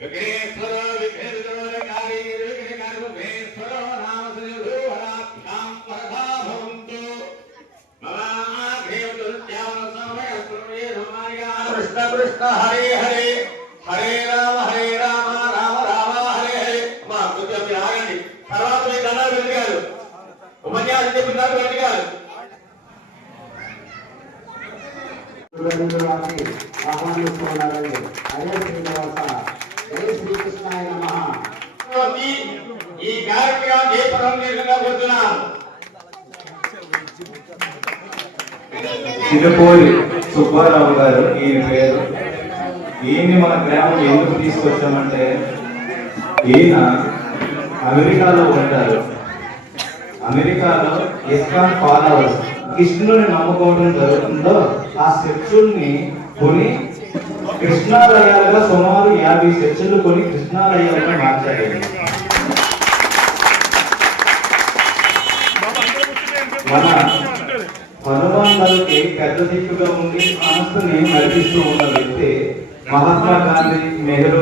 విఘ్నేశ్వర విఘ్నేశ్వరకారి నిర్విఘ్నకర్మేశ్వర నామ సంయోగోహరాభ్యాం వరదా భవంతు కృష్ణ కృష్ణ హరే హరే హరే రామ హరే రామ రామ రామ హరే హరే అమ్మా కొంచెం మీరు ఆగండి తర్వాత మీ దండాలు వెతికారు ఉపన్యాసం చెప్పినారు వెతికారు వారిని ఆహ్వానిస్తున్నారని హరే శ్రీనివాస జై శ్రీకృష్ణాయ ఈ కార్యక్రమం సుబ్బారావు గారు ఈయన పేరు. ఈయన్ని మన గ్రామం ఎందుకు తీసుకొచ్చామంటే ఈయన అమెరికాలో ఉంటారు. అమెరికాలో ఇస్కాన్ ఫాలోవర్స్ కృష్ణుని నమ్ముకోవడం జరుగుతుందో ఆ చర్చుల్ని కొని కృష్ణాలయాలుగా సుమారు యాభై చర్చిలు కొని కృష్ణాలయాలుగా మార్చారు. మన హనుమాన్లకి పెద్ద దిక్కుగా ఉండి సంస్థని నడిపిస్తూ ఉన్న వ్యక్తి మహాత్మా గాంధీ నెహ్రూ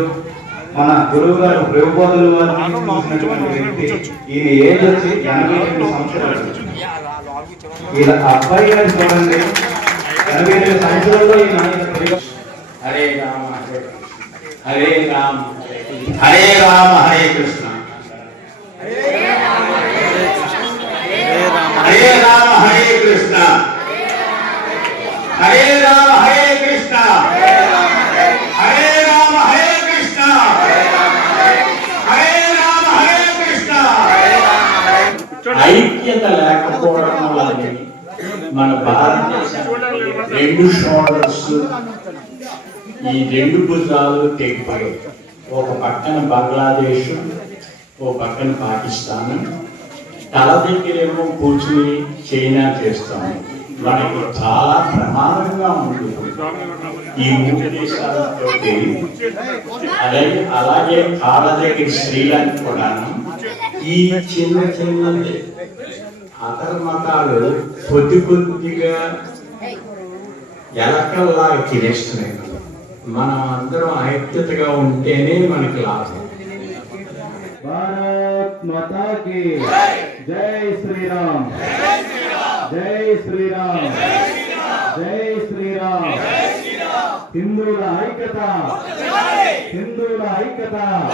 గురువు గారు ప్రభుపాదులు వారిని చూసినటువంటి వ్యక్తి ఈయన ఏజ్ వచ్చి ఎనభై రెండు సంవత్సరాలు. ఈయన అబ్బాయి గారు చూడండి. ఎనభై రెండు సంవత్సరాల్లో ఈయన తిరిగి- హరే రామ హరే హరే రామ హరే రామ హరే కృష్ణ హరే రామ హరే కృష్ణ హరే రామ హరే కృష్ణ హరే రామ హరే కృష్ణ హరే రామ హరే కృష్ణ ఐక్యత కానీ మన భారతదేశం రెండు షోల్డర్స్ ఈ రెండు భుజాలు తెగిపోయాయి. ఒక పక్కన బంగ్లాదేశ్ ఓ పక్కన పాకిస్తాన్. తల దగ్గరేమో కూర్చుని చైనా చేస్తాము. మనకు చాలా ప్రమాదంగా ఉంటుంది. ఈ మూడు దేశాలతో అలాగే అలాగే కాళ్ళ దగ్గర శ్రీలంక కూడా ఈ చిన్న చిన్న అధర్మతాలు కొద్ది కొద్దిగా ఎలకల్లా తినేస్తున్నాయి. మనం అందరం ఐక్యతగా ఉంటేనే మనకి లాభం. భారత్ మాతా జై శ్రీరామ్. జై శ్రీరామ్. జై శ్రీరామ్. హిందువుల ఐక్యత. హిందువుల ఐక్యత.